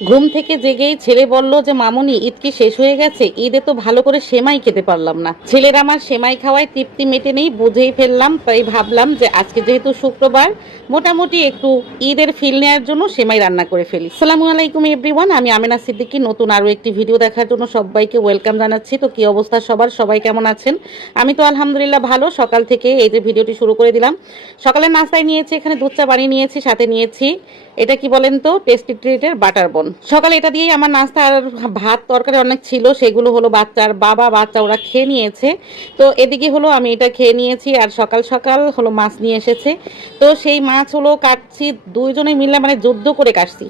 ঘুম থেকে জেগেই ছেলে বলল যে, মামুনি, ঈদ কি শেষ হয়ে গেছে? ঈদে তো ভালো করে সেমাই খেতে পারলাম না। ছেলের আমার সেমাই খাওয়ায় তৃপ্তি মেটে নেই, বুঝেই ফেললাম, তাই ভাবলাম যে, আজকে যেহেতু শুক্রবার, মোটামুটি একটু ঈদের ফিল নেওয়ার জন্য সেমাই রান্না করে ফেলি। সালামু আলাইকুম এভরিওয়ান আমি আমেনা সিদ্দিকী। নতুন আরও একটি ভিডিও দেখার জন্য সবাইকে ওয়েলকাম জানাচ্ছি। তো কি অবস্থা সবার? সবাই কেমন আছেন? আমি তো আলহামদুলিল্লাহ ভালো। সকাল থেকে এই যে ভিডিওটি শুরু করে দিলাম। সকালে নাস্তায় নিয়েছি, এখানে দুধ চা বানিয়ে নিয়েছি, সাথে নিয়েছি, এটা কি বলেন তো টেস্টি ট্রিটের বাটার বন সকালে এটা দিয়েই আমার নাস্তা আর ভাত, তরকারি অনেক ছিল, সেগুলো হলো বাচ্চার বাবা, বাচ্চা ওরা খেয়ে নিয়েছে। তো এদিকে হলো আমি এটা খেয়ে নিয়েছি, আর সকাল সকাল হলো মাছ নিয়ে এসেছে। তো সেই মাছ হলো কাটছি, দুইজনে মিলে মানে যুদ্ধ করে কাটছি।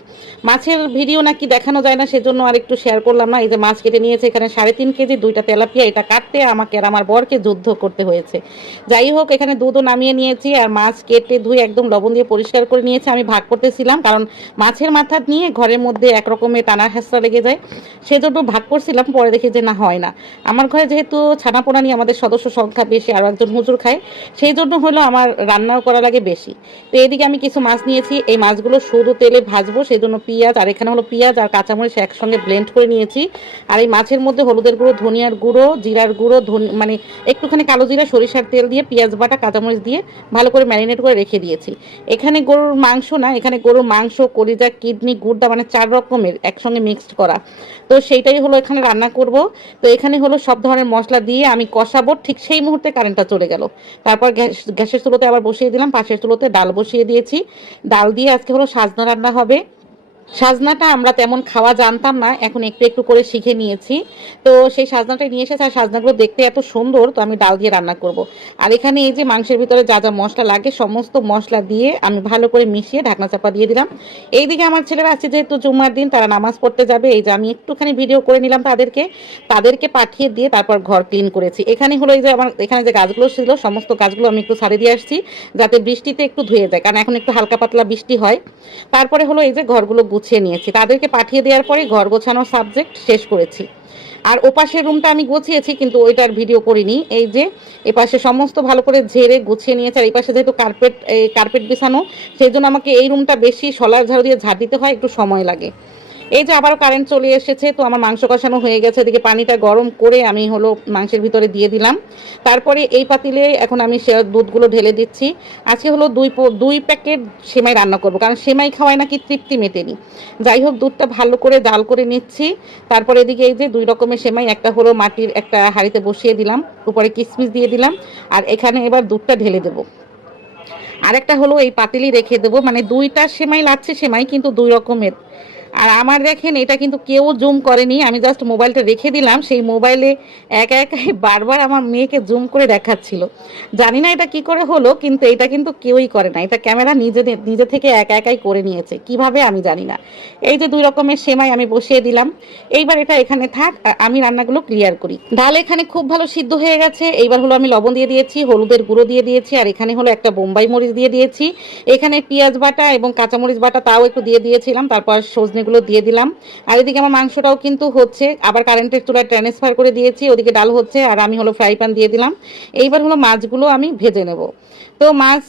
মাছের ভিডিও নাকি দেখানো যায় না, সেজন্য আর একটু শেয়ার করলাম না। এই যে মাছ কেটে নিয়েছে এখানে সাড়ে তিন কেজি, দুইটা তেলাপিয়া, এটা কাটতে আমাকে আর আমার বরকে যুদ্ধ করতে হয়েছে। যাই হোক, এখানে দুধও নামিয়ে নিয়েছি, আর মাছ কেটে ধুয়ে একদম লবণ দিয়ে পরিষ্কার করে নিয়েছি। আমি ভাগ করতেছিলাম, কারণ মাছের মাথা নিয়ে ঘরের মধ্যে এক রকমের টানা হেঁচড়া লেগে যায়। সেজন্য ভাগ করছিলাম, পরে দেখি যে না, হয় না। আমার ঘরে যেহেতু ছানাপোনা নিয়ে আমাদের সদস্য সংখ্যা বেশি, আর একজন হুজুর খায় সেই জন্য হলো আমার রান্নাও করা লাগে বেশি। তো এদিকে আমি কিছু মাছ নিয়েছি, এই মাছগুলো শুধু তেলে ভাজবো সেই জন্য পেঁয়াজ, আর এখানে হলো পেঁয়াজ আর কাঁচামরিচ একসঙ্গে ব্লেন্ড করে নিয়েছি। আর এই মাছের মধ্যে হলুদের গুঁড়ো, ধনিয়ার গুঁড়ো, জিরার গুঁড়ো মানে একটুখানি কালো জিরা, সরিষার তেল দিয়ে, পেঁয়াজ বাটা, কাঁচামরিচ দিয়ে ভালো করে ম্যারিনেট করে রেখে দিয়েছি। এখানে গরুর মাংস না, এখানে গরুর মাংস, কলিজা, কিডনি, গুড়দা মানে চার রকমের একসঙ্গে মিক্সড করা। তো সেইটাই হলো এখানে রান্না করব। তো এখানে হলো সব ধরনের মশলা দিয়ে আমি কষাবো, ঠিক সেই মুহূর্তে কারেন্টটা চলে গেল। তারপর গ্যাস, গ্যাসের চুলোতে আবার বসিয়ে দিলাম, পাশের চুলোতে ডাল বসিয়ে দিয়েছি। ডাল দিয়ে আজকে হলো সাজনা রান্না হবে। সাজনাটা আমরা তেমন খাওয়া জানতাম না, এখন একটু একটু করে শিখে নিয়েছি। তো সেই সাজনাটা নিয়ে এসেছে, আর সাজনাগুলো দেখতে এত সুন্দর, তো আমি ডাল দিয়ে রান্না করব। আর এখানে এই যে মাংসের ভিতরে যা যা মশলা লাগে, সমস্ত মশলা দিয়ে আমি ভালো করে মিশিয়ে ঢাকনা চাপা দিয়ে দিলাম। এইদিকে আমার ছেলেরা আছে, যেহেতু জুম্মার দিন, তারা নামাজ পড়তে যাবে। এই যে আমি একটুখানি ভিডিও করে নিলাম তাদেরকে। তাদেরকে পাঠিয়ে দিয়ে তারপর ঘর ক্লিন করেছি। এখানে হলো এই যে আমার, এখানে যে গাছগুলো ছিল, সমস্ত গাছগুলো আমি একটু সারে দিয়ে আসছি, যাতে বৃষ্টিতে একটু ধুয়ে যায়। কারণ এখন একটু হালকা পাতলা বৃষ্টি হয়। তারপরে হলো এই যে ঘরগুলো গুছিয়ে নিয়েছি। তাদেরকে পাঠিয়ে দেওয়ার পরে ঘর গোছানোর সাবজেক্ট শেষ করেছি। আর ওপাশের রুমটা আমি গুছিয়েছি, কিন্তু ওইটার ভিডিও করিনি। এই যে, এপাশে সমস্ত ভালো করে ঝেড়ে গুছিয়ে নিয়েছে, আর এই পাশে যেহেতু কার্পেট কার্পেট বিছানো সেই জন্য আমাকে এই রুমটা বেশি সলার ঝাড়ু দিয়ে ঝাড় দিতে হয়, একটু সময় লাগে। এই যে আবার কারেন্ট চলে এসেছে, তো আমার মাংস কষানো হয়ে গেছে, এদিকে পানিটা গরম করে আমি হলো মাংসের ভিতরে দিয়ে দিলাম। তারপরে এই পাতিলে এখন আমি সে দুধগুলো ঢেলে দিচ্ছি। আজকে হলো দুই দুই প্যাকেট সেমাই রান্না করব, কারণ সেমাই খাওয়ায় নাকি তৃপ্তি মেটেনি। যাই হোক, দুধটা ভালো করে জাল করে নিচ্ছি। তারপরে এদিকে এই যে দুই রকমের সেমাই, একটা হলো মাটির, একটা হাঁড়িতে বসিয়ে দিলাম, উপরে কিসমিস দিয়ে দিলাম, আর এখানে এবার দুধটা ঢেলে দেবো। আরেকটা হলো এই পাতিলি রেখে দেবো মানে দুইটা সেমাই লাগছে সেমাই, কিন্তু দুই রকমের। আর আমার দেখেন, এটা কিন্তু কেউ জুম করেনি। আমি জাস্ট মোবাইলটা রেখে দিলাম। সেই মোবাইলে একা একাই বারবার আমার মেয়েকে জুম করে দেখাচ্ছিল। জানি না এটা কি করে হলো, কিন্তু এটা কিন্তু কেউই করে না। এটা ক্যামেরা নিজে নিজে থেকে একা একাই করে নিয়েছে। কীভাবে আমি জানি না। এই যে দুই রকমের সেমাই আমি বসিয়ে দিলাম। এইবার এটা এখানে থাক আমি রান্নাগুলো ক্লিয়ার করি। ডাল এখানে খুব ভালো সিদ্ধ হয়ে গেছে। এইবার হলো আমি লবণ দিয়ে দিয়েছি, হলুদের গুঁড়ো দিয়ে দিয়েছি, আর এখানে হলো একটা বোম্বাই মরিচ দিয়ে দিয়েছি। এখানে পেঁয়াজ বাটা এবং কাঁচামরিচ বাটা তাও একটু দিয়ে দিয়েছিলাম। তারপর সজনেগুলো দিয়ে দিলাম। আর এদিকে আমার মাংসটাও কিন্তু হচ্ছে, আবার কারেন্টের চুলায় ট্রান্সফার করে দিয়েছি, ওদিকে ডাল হচ্ছে, আর আমি হলো ফ্রাই প্যান দিয়ে দিলাম। এইবার হলো মাছগুলো আমি ভেজে নেব। তো মাছ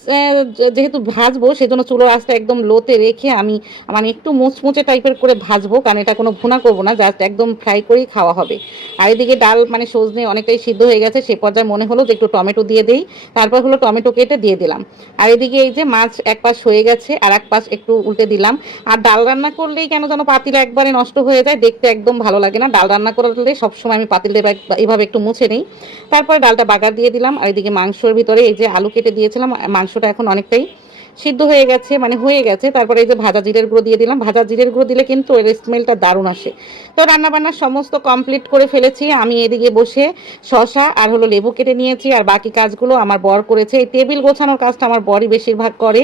যেহেতু ভাজবো, সেজন্য চুলোর আঁচটা একদম লোতে রেখে আমি মানে একটু মুচমুচে টাইপের করে ভাজবো, কারণ এটা কোনো ভুনা করব না জাস্ট একদম ফ্রাই করেই খাওয়া হবে। আর এদিকে ডাল মানে সজনে অনেকটাই সিদ্ধ হয়ে গেছে, সে পর্যায়ে মনে হলো যে একটু টমেটো দিয়ে দিই। তারপর হলো টমেটো কেটে দিয়ে দিলাম। আর এদিকে এই যে মাছ এক পাশ হয়ে গেছে, আর এক পাশ একটু উল্টে দিলাম। আর ডাল রান্না করলেই কেন যেন পাতিলা একবারে নষ্ট হয়ে যায়, দেখতে একদম ভালো লাগে না। ডাল রান্না করলে সবসময় আমি পাতিল এভাবে একটু মুছে নিই। তারপরে ডালটা বাগার দিয়ে দিলাম, আর এদিকে মাংসর ভিতরে এই যে আলু কেটে দিয়েছিলাম মাংসটা এখন অনেকটাই সিদ্ধ হয়ে গেছে মানে হয়ে গেছে। তারপরে এই যে ভাজা জিরের গুঁড়ো দিয়ে দিলাম। ভাজা জিরের গুঁড়ো দিলে কিন্তু এর স্মেলটা দারুণ আসে। তো রান্না বান্না সমস্ত কমপ্লিট করে ফেলেছি। আমি এদিকে বসে শশা আর হলো লেবু কেটে নিয়েছি, আর বাকি কাজগুলো আমার বর করেছে। এই টেবিল গোছানোর কাজটা আমার বরই বেশিরভাগ করে।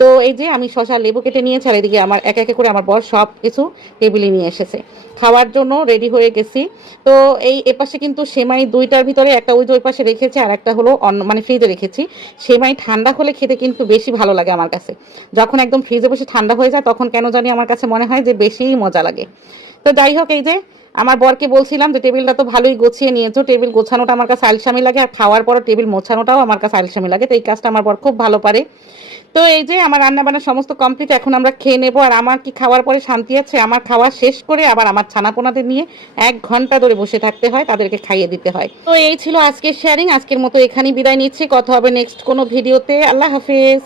তো এই যে আমি শশা লেবু কেটে নিয়েছি আর এদিকে আমার এক একে করে আমার বর সব কিছু টেবিলে নিয়ে এসেছে। খাওয়ার জন্য রেডি হয়ে গেছি। তো এই এপাশে কিন্তু সেমাই দুইটার ভিতরে একটা ওই ওই পাশে রেখেছি, আর একটা হলো অন্য মানে ফ্রিজে রেখেছি। সেমাই ঠান্ডা হলে খেতে কিন্তু বেশি ভালো লাগে আমার কাছে। যখন একদম ফ্রিজে বসে ঠান্ডা হয়ে যায়, তখন কেন জানি আমার কাছে মনে হয় যে বেশিই মজা লাগে। তো যাই হোক, এই যে আমার বরকে বলছিলাম যে টেবিলটা তো ভালোই গোছিয়ে নিয়েছো, টেবিল গোছানোটা আমার কাছে আলসামি লাগে, আর খাওয়ার পরও টেবিল মোছানোটাও আমার কাছে আলসামি লাগে, তো এই কাজটা আমার বর খুব ভালো পারে। তো এই যে আমার রান্নাবান্না সমস্ত কমপ্লিট এখন আমরা খেয়ে নেব, আর আমার কি খাওয়ার পরে শান্তি আছে? আমার খাওয়া শেষ করে আবার আমার ছানাপোনাদের নিয়ে এক ঘণ্টা ধরে বসে থাকতে হয়, তাদেরকে খাইয়ে দিতে হয়। তো এই ছিল আজকের শেয়ারিং আজকের মতো এখানেই বিদায় নিচ্ছি। কথা হবে নেক্সট কোনো ভিডিওতে আল্লাহ হাফিজ।